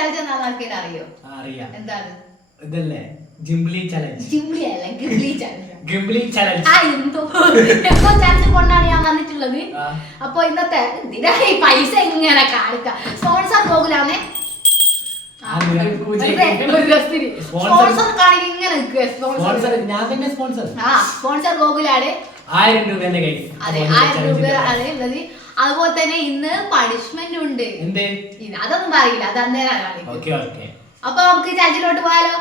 Challenge എന്താണെന്ന് ആർക്കെങ്കിലും അറിയോ? അറിയാം. എന്താണ്? ഇതല്ലേ ജിംബ്ലി ചലഞ്ച്. ജിംബ്ലി അല്ല, ഗിംബ്ലി ചലഞ്ച്. ഗിംബ്ലി ചലഞ്ച്. എന്തോ ചലഞ്ച് കൊണ്ടാണ് ഞാൻ വന്നിട്ടുള്ളത്. അപ്പൊ ഇന്നത്തെ പൈസ ഇങ്ങനെ കാണിക്കാം. സ്പോൺസർ ഗോകുലാന്നേ. സ്പോൺസർ ഗോകുലാണ്. 1000 രൂപേന്റെ കൈ. അതെ, 1000 രൂപയാണ് ഉള്ളത്. അതുപോലെ തന്നെ ഇന്ന് പണിഷ്മെന്റ് ഉണ്ട്. അതൊന്നും പറയില്ല, അത് അന്നേരം കാണിക്കും. അപ്പൊ നമുക്ക് ചലഞ്ചിലോട്ട് പോയാലോ?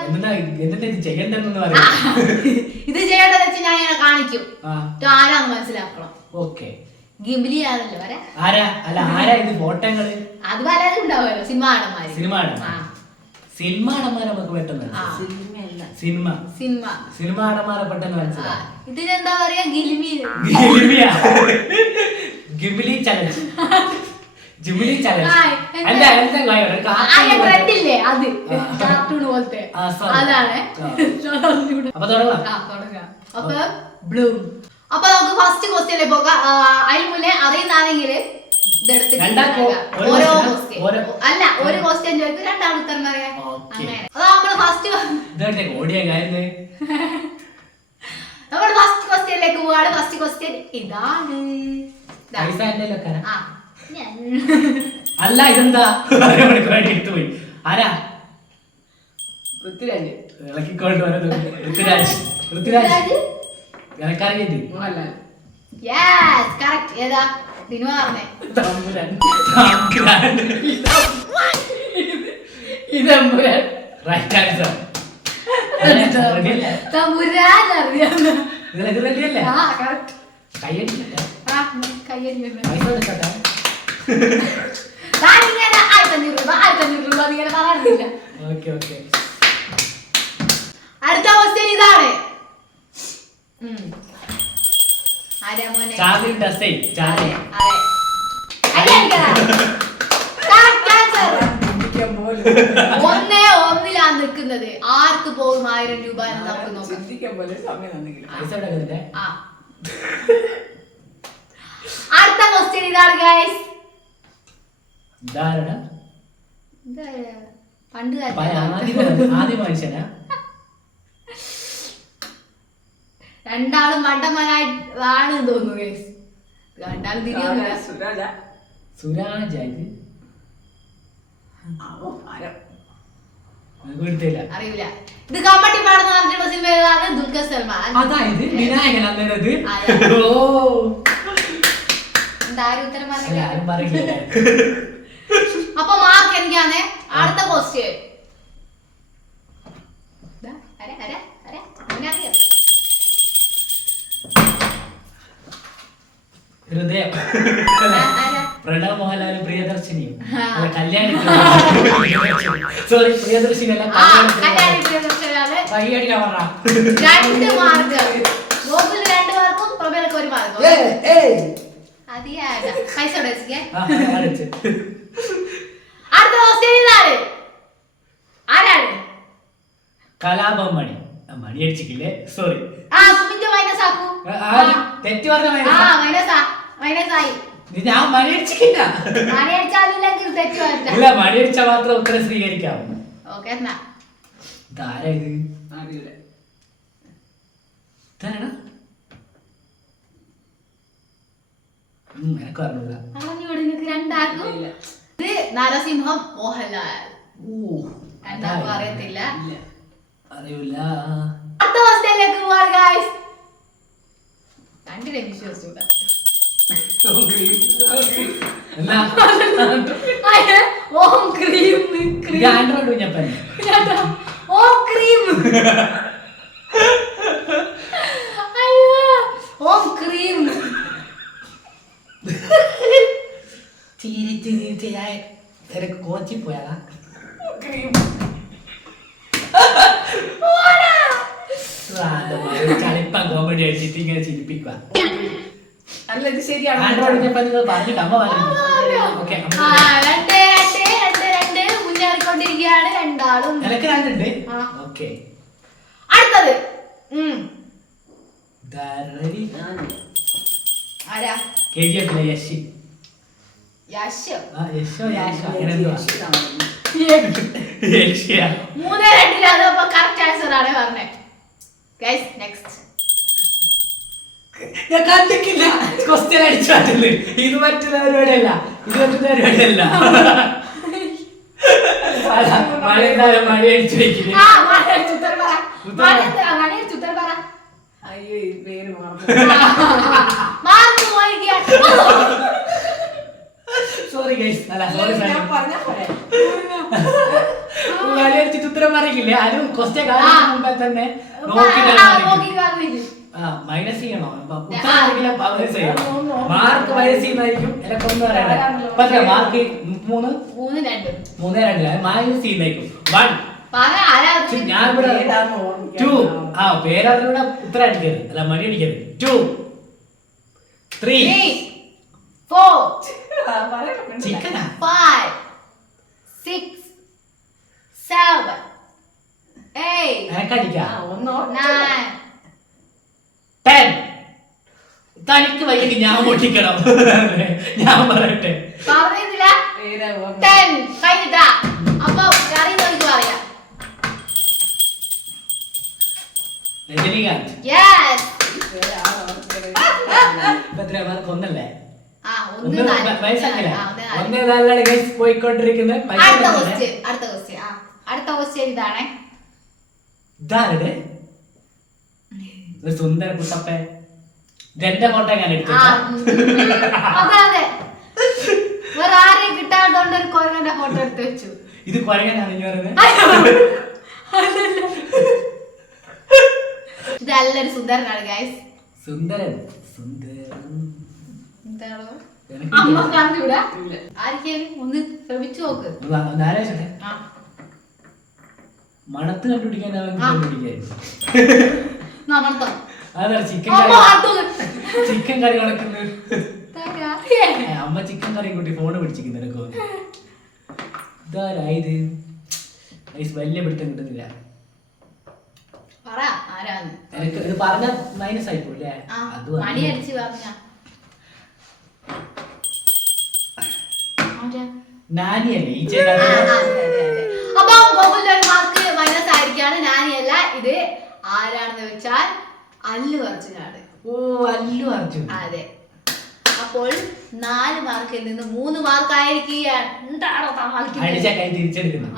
ഇത് ചെയ്യേണ്ടത് വെച്ച് ഞാൻ ഇങ്ങനെ കാണിക്കും, ആരാന്ന് മനസ്സിലാക്കണം. ഗിംബ്ലി ആണല്ലോ വരെ. അത് പലരും ഉണ്ടാവുമല്ലോ, സിനിമാടന്മാരെ നമുക്ക് പെട്ടെന്ന് സിനിമാടന്മാരെ പെട്ടെന്ന് മനസ്സിലാവും. ഇതിനെന്താ പറയാ? ഗിംബ്ലി ചലഞ്ച്. ജിംബ്ലി ചലഞ്ച് അതാണ്. അപ്പൊ നമുക്ക് ഫസ്റ്റ് ക്വസ്റ്റ്യനിൽ പോകാം. അതിന് മുന്നേ അറിയുന്നാണെങ്കിൽ ഓരോ ക്വസ്റ്റ്യൻ അല്ല, ഒരു ക്വസ്റ്റ്യൻ ചോദിക്കും, രണ്ടാം ഉത്തരം പറയാം. അങ്ങനെ നമ്മള് ഫസ്റ്റ് ക്വസ്റ്റ്യനിലേക്ക് പോവാണ്. ഫസ്റ്റ് ക്വസ്റ്റ്യൻ ഇതാണ്. അല്ല, ഇതെന്താ പോയി? ആരാ? ഇളക്കിക്കൊണ്ട് ഋതുരാജ്. ഋതുരാജ് എനക്കറിയത് ഏതാ സിനിമ പറഞ്ഞേ? Right answer. അടുത്ത ക്വസ്റ്റ്യൻ ഇതാണ്. ഒന്നേ ഒന്നിലാണ് നിൽക്കുന്നത്. ആർക്ക് പോകും 1000 രൂപ എന്ന് നമുക്ക് നോക്കാം. അടുത്ത ക്വസ്റ്റ്യൻ ഇതാണ് ഗൈസ്. പണ്ട് രണ്ടാളും മണ്ടന്മാരാണ് തോന്നുന്നു ഗൈസ്. രണ്ടാളും അറിയില്ല. ഇത് കമ്മട്ടി പാടുന്ന പറഞ്ഞിട്ടുള്ള സിനിമയിലാണ് ദുൽഖർ സൽമാൻ. അതായത് വിനായകൻ. അപ്പൊ മാർക്ക് എനിക്കാണ്. അടുത്ത ക്വസ്റ്റ്യൻ ഹൃദയം. പ്രണവ് മോഹൻലാലും പ്രിയദർശിനിയും സോറി പ്രിയദർശിനി അല്ല, രണ്ട് മാർക്ക്. ഗോകുലിന് 2 മാർക്കും പ്രഭയിലേക്ക് 1 മാർക്കും. പൈസ അടുത്ത ക്വസ്റ്റ്യൻ ഇതാണ്. ആരാണ്? കലാപം മണി. മണി അടിച്ചില്ലേ? Sorry, minus ആക്കൂ. തെറ്റ് പറഞ്ഞ മൈനസ് ആയി. ഞാൻ മണി അടിച്ചിട്ടില്ല. മണി അടിച്ചാലില്ലെങ്കിൽ തെറ്റ് ഇല്ല, മണി അടിച്ചാൽ മാത്രം ഉത്തരം സ്വീകരിക്കാം. ഓക്കെ, എന്നാ ഇതാരാ ഇത്? അറിയില്ല. എനക്ക് അറിഞ്ഞൂടാ. ഇത് നരസിംഹം മോഹൻലാൽ. എന്താ അറിയത്തില്ല. അറിയില്ല. അടുത്ത ക്വസ്റ്റ്യനിലേക്ക് പോവാം ഗൈസ്. രണ്ടിനെ വിശ്വസിച്ചൂടാ. ഓം ക്രീം ഓം ക്രീം ഓം ക്രീം കോച്ചി പോയാ കളിപ്പാൻ കോമഡി അടിച്ചിട്ട് ഇങ്ങനെ ചിരിപ്പിക്കുക. അല്ല, ഇത് ശരിയാണ്. മുന്നേറിക്കൊണ്ടിരിക്കുകയാണ് രണ്ടാളും. അടുത്തത് ആരാ? KGF യശ്. യശോ? യശോ യാശോ അങ്ങനെ എന്തോ. യക്ഷിയ 3-2 അപ്പൊ കറക്റ്റ് ആൻസർ ആണ് പറഞ്ഞേ. Guys next. ഞാൻ കണ്ടിട്ടില്ല ക്വസ്റ്റ്യൻ അടിച്ചു മാറ്റുന്നത്. ഇത് മറ്റൊരു പരിപാടിയല്ല, ഇത് മറ്റൊരു പരിപാടിയല്ല. മഴ എന്തായാലും മഴ അടിച്ചു വെക്കില്ല. അയ്യോ ഈ പേര് സോറി ഗൈസ്, അല്ല സോറി ഞാൻ പറഞ്ഞ പോലെ മഴ അടിച്ചിട്ട് ഉത്തരം പറയില്ലേ? അത് ക്വസ്റ്റ്യൻ കാണുന്ന മുമ്പേ തന്നെ മൈനസ് ചെയ്യണോ? മൈനസ് ചെയ്യണം. മാർക്ക് മൈനസ് ചെയ്യുന്നതായിരിക്കും എനിക്കൊന്നും പറയണേ. പക്ഷേ മാർക്ക് 3-2 മൈനസ് ചെയ്യുന്നതായിരിക്കും. 1 ഞാൻ ഇവിടെ 2 പേരറിലൂടെ ഉത്തരം അടിക്കരുത്, അല്ല മണി അടിക്കരുത്. 2 3 4 ചിക്കനാ 5 6 7 8 എനിക്കടിക്കാം. 9 10 തനിക്ക് വയ്യെങ്കിൽ ഞാൻ പൊട്ടിക്കണം. ഞാൻ പറയട്ടെ. പറയുന്നില്ല. 10 കഴിഞ്ഞിട്ടാ. അപ്പൊ അറിയുന്നവർക്ക് പറയാം. രജനികാന്ത്. യെസ്. ഒന്നല്ലേ? ആ, ഒന്ന് വയസ്സാക്കില്ല. ആ, 1-4 ഗൈസ് പോയിക്കൊണ്ടിരിക്കുന്നത്. അടുത്ത ക്വസ്റ്റ്യൻ ഇതാണ്. ഇതാരുടെ ഒരു സുന്ദര കുട്ടപ്പ. എന്റെ ഫോട്ടോ ഞാൻ എടുത്തു. അതെ, വേറെ ആരെയും കിട്ടാത്തോണ്ട് ഒരു കൊരങ്ങന്റെ ഫോട്ടോ എടുത്ത് വെച്ചു. ഇത് കൊരങ്ങനാണ് ഇനി പറയുന്നത്. ഇതെല്ലാരും സുന്ദരനാണ് ഗൈസ്. സുന്ദരൻ സുന്ദരൻ അമ്മ പറഞ്ഞൂടാ. ആർക്കേലും ഒന്ന് ശ്രമിച്ചു നോക്ക്. ആലോചിച്ചേ. മണത്ത് കണ്ടുപിടിക്കാൻ അതെ ചിക്കൻ കറി ഉണക്കുന്നു. അമ്മ ചിക്കൻ കറി കൂട്ടി ഫോണ് പിടിച്ചിരിക്കുന്നു. ഇതാരായത്? വലിയ പിടുത്തം കിട്ടുന്നില്ല. എനിക്ക് ഇത് പറഞ്ഞ മൈനസ് ആയിപ്പോല്ലേ? അത് മണി അടിച്ച് പറഞ്ഞ നാനിയല്ലേ ഈ അപ്പൊ ഗൂഗിളിൽ ഒരു മാർക്ക് മൈനസ് ആയിരിക്കാണ്. നാനിയല്ല, ഇത് ആരാണെന്ന് വെച്ചാൽ അല്ലു അർജുനാണ്. ഓ, അല്ലു അർജുൻ. അതെ. അപ്പോൾ 4 മാർക്കിൽ നിന്ന് 3 മാർക്ക് ആയിരിക്കുകയാണ്. തിരിച്ചെടുക്കുന്നു.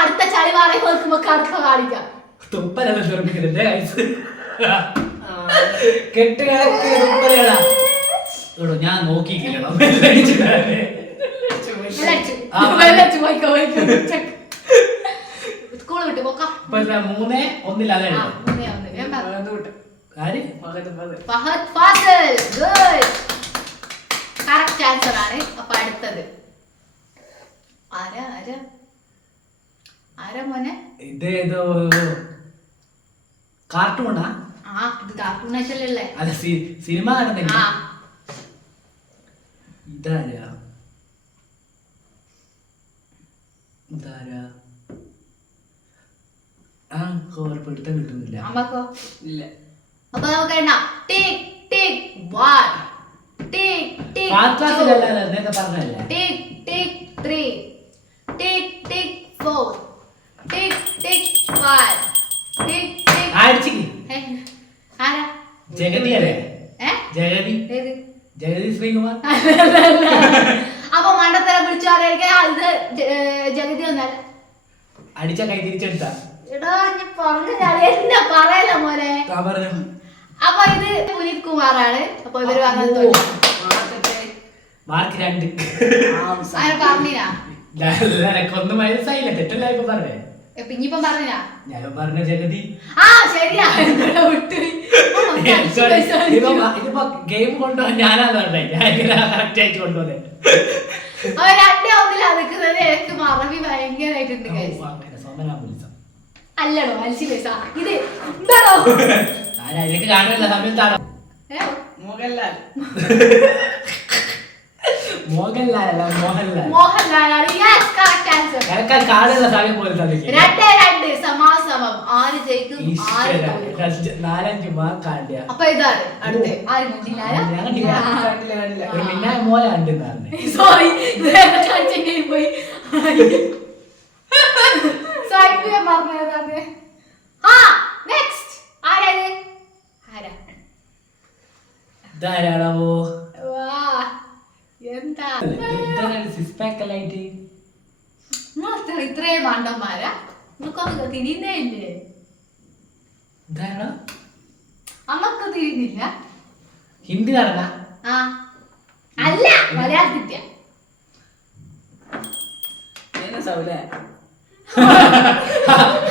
അടുത്ത ചളി മാറി നോക്കുമ്പോ കറുത്ത കാണിക്കാം. തുപ്പലല്ല തുറപ്പിക്കുന്നുണ്ട്. കെട്ടുകളൊക്കെ തുപ്പലകളാ. ഞാൻ നോക്കിക്കില്ലണം. സ്കൂള് വിട്ട് പോക്കാം. 3-1 അതെ. Fahadh Faasil. Good, correct answer ആണ്. അപ്പൊ അടുത്തത് ആരാ മോനെ? ഇതേതോ കാർട്ടൂണാ? ഇത് കാർട്ടൂൺ ആയിട്ടല്ലേ? അല്ല, സിനിമ കാണുന്നില്ല. ഇതാരാ? പിടുത്തം കിട്ടുന്നില്ല. അമ്മക്കോ? ഇല്ല. അപ്പൊ നമുക്ക് എണ്ണാം. ടിക് ടിക് 1 ടിക് ടിക് 2 ടിക് ടിക് 3 ടിക് ടിക് 4 ടിക് ടിക് 5 ടിക് ടിക്. ആരാ? ജഗതി അല്ലേ? ജഗതി. ജഗതി ശ്രീകുമാർ. അപ്പൊ മണ്ടത്തരം വിളിച്ചു ആരായിരിക്കും? ഇത് ജഗതി ഒന്നല്ല. അടിച്ച കൈ തിരിച്ചെടുത്ത. എന്നെ പറയല മോനെ. അപ്പൊ ഇത് പുനീത് കുമാറാണ്. അപ്പൊ ഇവര് പറഞ്ഞത് മാർക്ക് 2. പറഞ്ഞില്ല. മനസ്സായില്ല. തെറ്റല്ല ഇപ്പൊ പറഞ്ഞേ. പിന്നിപ്പം പറഞ്ഞാ ഞാൻ പറഞ്ഞ ജഗതി. ശരിയാ. ഇതിപ്പോ ഗെയിം കൊണ്ടുപോകാൻ ഞാനാണ് പറഞ്ഞേ. ഞാൻ കറക്റ്റ് ആയിട്ട് കൊണ്ടുപോന്നെ. അവർ 2-1 നിൽക്കുന്നത്. എനിക്ക് മറവി ഭയങ്കരമായിട്ടുണ്ട്. അല്ലടോ അൽസി പൈസ. ഇത് എന്താണോ? എനിക്ക് കാണുന്നില്ല സമയത്താണോ? മോഹൻലാൽ. മോഹൻലാൽ അല്ല മോഹൻലാൽ. മോഹൻലാലാണ്. Yes, correct answer. എനിക്ക് കാണുന്ന സമയം പോലെ തന്നെ 2-2 സമാസമം. ആര് ജയിക്കും ആര് തോൽക്കും? 4-5 മാർക്ക് ആണ്ടിയ. അപ്പൊ ഇതാണ് അടുത്ത. ആരും കണ്ടില്ല? ഒരു മിന്നായ മോലെ കണ്ടിരുന്നു. സോറി, പോയി. സായിപ്പിയെ പറഞ്ഞതാണ്. ആ നെക്സ്റ്റ് ആരാണ്? ആരാ? ഇതാരാണോ? വാ എന്താ സിക്സ് പാക്ക് ആയിട്ട് ഇത്രയും മണ്ടന്മാരാ? നമുക്കൊക്കെ തിരിയുന്നേ ഇല്ലേ? ഇതാരാണോ? അമ്മക്ക് തിരിയുന്നില്ല. ഹിന്ദി നടന്ന ആ അല്ല, മലയാളത്തില്ല.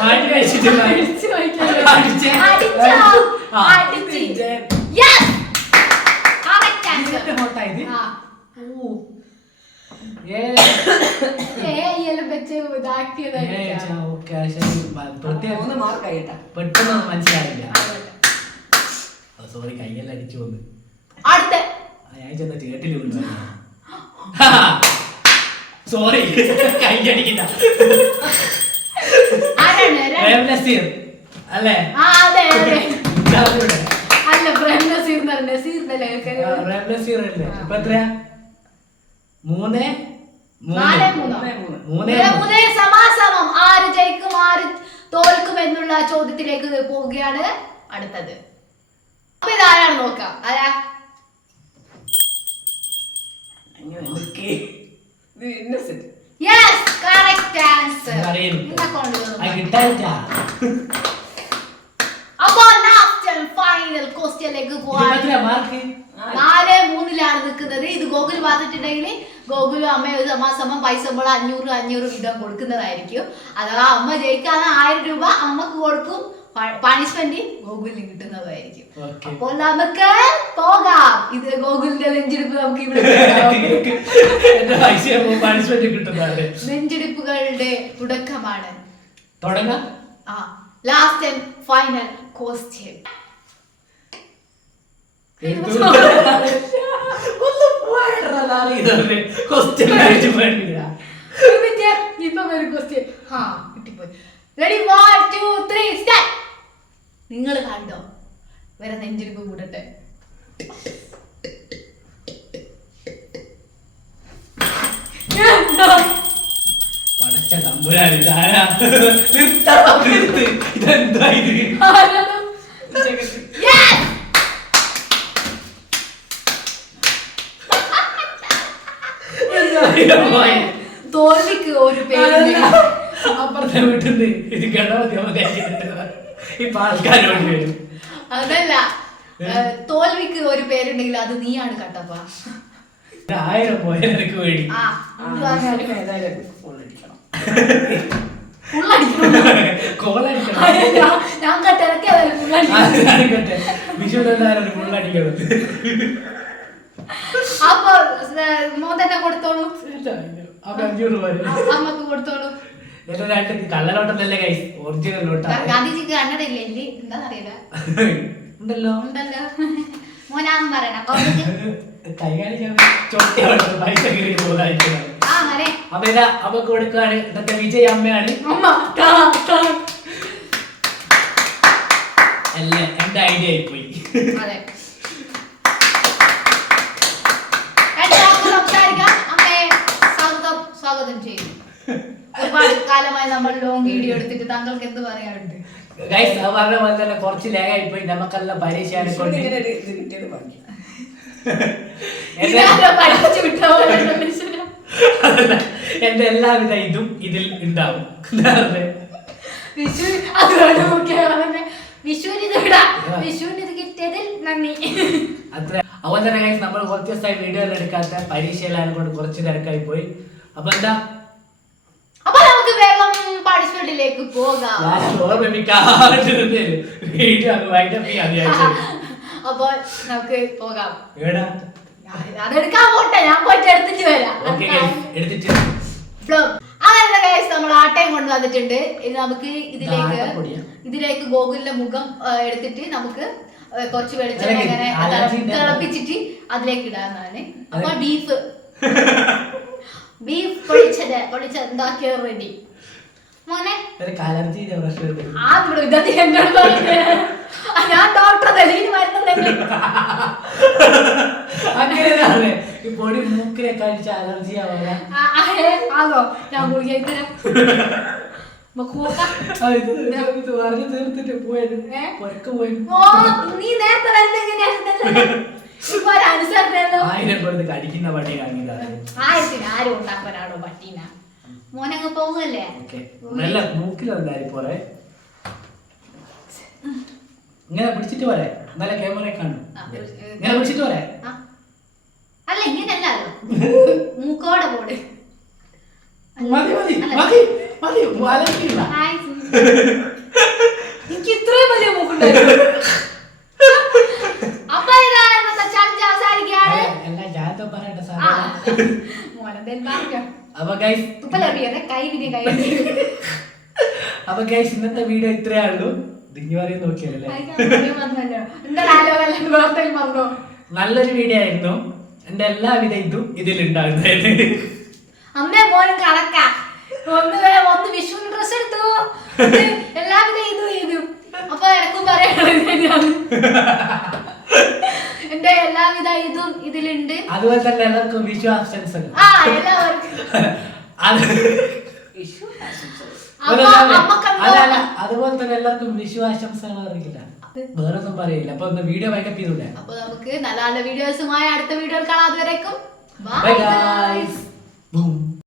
മാറ്റി കഴിച്ചിട്ട് അടിച്ച് പോയിക്കാ. അടിച്ചേ? അടിച്ചോ? അടിച്ച്. Yes! Correct answer. ഹോട്ടായത് ആ. എല്ലാം വെച്ച് ഇതാക്കിയതായിരിക്കാം. പെട്ടെന്ന് മനസ്സിലായില്ല. സോറി, കയ്യെല്ലാം അടിച്ചു വന്നു. അടുത്ത ഞാൻ ചെന്ന ചേട്ടില് വീണു. സോറി, കൈയടിക്കില്ല. ആരാണ്? അല്ലേ? ആ അതെ അതെ. അല്ല, പ്രേംനസീർ നസീറിനല്ലേ? ഇപ്പൊ എത്രയാ? 3-3 സമാസമം. ആര് ജയിക്കും ആര് തോൽക്കും എന്നുള്ള ചോദ്യത്തിലേക്ക് പോവുകയാണ് അടുത്തത്. അപ്പൊ ഇതാരാണ് നോക്കാം? ആരാ? Yes, correct answer. അപ്പൊ ലാസ്റ്റ് ആൻഡ് ഫൈനൽ ക്വസ്റ്റ്യനിലേക്ക് പോവാം. 4-3 നിൽക്കുന്നത്. ഇത് ഗോകുൽ പറഞ്ഞിട്ടുണ്ടെങ്കിൽ ഗോകുലും അമ്മയും ഒരു സമാസമം പൈസ 500 വീതം കൊടുക്കുന്നതായിരിക്കും. അഥവാ അമ്മ ജയിക്കാതെ 1000 രൂപ അമ്മക്ക് കൊടുക്കും. പണിഷ്മെന്റ് ഗോകുലിന് കിട്ടുന്നതായിരിക്കും. അപ്പോൾ നമുക്ക് പോകാം. ഇത് ഗോകുലിന്റെ നെഞ്ചെടുപ്പ് നമുക്ക് ഇവിടെ നെഞ്ചെടുപ്പുകളുടെ തുടക്കമാണ്. ആ last and final question. Ready 1 2 3 start. നിങ്ങൾ കണ്ടോ? വരെ നെഞ്ചിരിപ്പ് കൂടട്ടെ. പടച്ച തമ്പുരാൻ, ഇതെന്താ ഇത്? തോൽവിക്ക് ഒരു പേര്. അപ്പുറത്തെ വീട്ടിൽ ഇത് ഗണപതി ഇപ്പൊ ആൾക്കാരോട് വരും. അതല്ല, തോൽവിക്ക് ഒരു പേരുണ്ടെങ്കിൽ അത് നീയാണ് കട്ടപ്പ. 1000 പോയാൽ എനിക്ക് വേണ്ടി ഞാൻ കട്ടിറക്കി അപ്പൊ മോതന്നെ കൊടുത്തോളൂ. അമ്മക്ക് കൊടുത്തോളൂ. കള്ളനോട്ടല്ലേ കൈ? ഒറിജിനൽ നോട്ടാ. ഗാന്ധിജിക്ക് കന്നഡ ഇല്ല ഇല്ലേ? എന്താന്നറിയില്ല. ഉണ്ടല്ലോ ഉണ്ടല്ലോ. മോനാന്ന് പറയണ അപ്പൊ ഇതാ അമ്മക്ക് കൊടുക്കുകയാണ്. ഇതൊക്കെ വിജയ് അമ്മയാണ്. അല്ല, എന്റെ ഐഡിയ ആയിപ്പോയി. സ്വാഗതം ചെയ്യും. ഒരുപാട് കാലമായി നമ്മൾ ലോങ് വീഡിയോ എടുത്തിട്ട് താങ്കൾക്ക് എന്ത് പറയാനുണ്ട്? പറഞ്ഞ പോലെ തന്നെ കുറച്ച് ലേഖായി പോയി. നമുക്കെല്ലാം പരീക്ഷ എന്റെ എല്ലാവിധ ഇതും ഇതിൽ ഉണ്ടാവും. അത്ര അതുപോലെ തന്നെ നമ്മൾ കുറച്ച് ദിവസമായി വീഡിയോ എല്ലാം എടുക്കാത്ത പരീക്ഷയിലാണ് കൊണ്ട് കുറച്ച് തിരക്കായി പോയി. അപ്പൊ എന്താ, അപ്പൊ നമുക്ക് വേഗം പാർട്ടിസിപ്പേറ്റിലേക്ക് പോകാം. അപ്പൊ നമുക്ക് പോകാം. അതെടുക്കാൻ പോട്ടെ, ഞാൻ പോയിട്ട് എടുത്തിട്ട് വരാം. അങ്ങനെ നമ്മൾ ആട്ടയും കൊണ്ട് വന്നിട്ടുണ്ട്. ഇനി നമുക്ക് ഇതിലേക്ക് ഗോകുലിന്റെ മുഖം എടുത്തിട്ട് നമുക്ക് കുറച്ച് വെളിച്ചെണ്ണ ഇങ്ങനെ തിളപ്പിച്ചിട്ട് അതിലേക്ക് ഇടാന്നാണ്. അപ്പൊ ബീഫ് ബീഫ് പൊളിച്ചത് എന്താക്കിയ റെഡി മോനെ ഒരു കലർജിയുടെ പ്രശ്നമുണ്ട്. ആ മൃഗത്തി എന്നോട് പറഞ്ഞേ. ഞാൻ ഡോക്ടർ തെളിവിന് മരുന്നുണ്ട്. അങ്ങനെയാണ് ഈ പൊടി മൂക്കിനെ കഴിച്ച അലർജി ആവാ. ആണോ ഞാൻ ഗുളിക തരാം. നമുക്ക് നോക്കാം. ഇത് പറഞ്ഞു തീർത്തിട്ട് പോയത് പൊരക്ക് പോയി. ഓ നീ നേരത്തെ വരുന്നെങ്ങനെയായിരുന്നു ഇപ്പൊ ഒരു അനുസരണല്ലോ. 1000 കൊടുത്ത് കടിക്കുന്ന പട്ടി കാണിക്കുന്നത്. 1000 ആരും ഉണ്ടാക്കാനാണോ പട്ടീന? മോനങ്ങ് പോവുകയല്ലേ? നല്ല മൂക്കിലെന്തായാലും പോരെ. ഇങ്ങനെ പിടിച്ചിട്ട് പോരെ, നല്ല ക്യാമറ കാണും. ഇങ്ങനെ പിടിച്ചിട്ട് പോരെ. അല്ല ഇങ്ങനല്ലോ മൂക്കോടെ പോട്. മതി മതി മതി മതി അലർജിയില്ല. എനിക്ക് ഇത്രയും വലിയ മൂക്കുണ്ടായിരുന്നു. അപ്പൊ ഇതാ ഇന്നത്തെ ചലഞ്ച് അവസാനിക്കുകയാണ്. എല്ലാം ജാതകം പറയണ്ട സാധനം. മോനെന്തേലും പറഞ്ഞോ. അപ്പൊ ഗൈസ് അപ്പൊ ഗൈസ് ഇന്നത്തെ വീഡിയോ ഇത്രയേ ഉള്ളൂ. ദിഞ്ഞു പറയും നോക്കിയല്ലേ, നല്ലൊരു വീഡിയോ ആയിരുന്നു. എന്റെ എല്ലാവിധ ഇതും ഇതിലുണ്ടാകുന്നത്. അമ്മേ മോനും കണക്കാ. ഒന്ന് വിഷു ഡ്രസ് എടുത്തു, എല്ലാവിധ ഇതും ഇതും. അപ്പൊ എനക്കും പറയണത് എന്റെ എല്ലാവിധ ഇതും ഇതിലുണ്ട്. അതുപോലെ തന്നെ എല്ലാവർക്കും വിഷു ആശംസകൾ. അതുപോലെ തന്നെ എല്ലാവർക്കും വിഷു ആശംസകൾ അറിയില്ല, വേറൊന്നും പറയില്ല. അപ്പൊ ഒന്ന് വീഡിയോ വൈകപ്പ് ചെയ്തൂടെ. അപ്പൊ നമുക്ക് നല്ല നല്ല വീഡിയോസുമായി അടുത്ത വീഡിയോയിൽ കാണാം. അതുവരേക്കും ബൈ ഗൈസ്.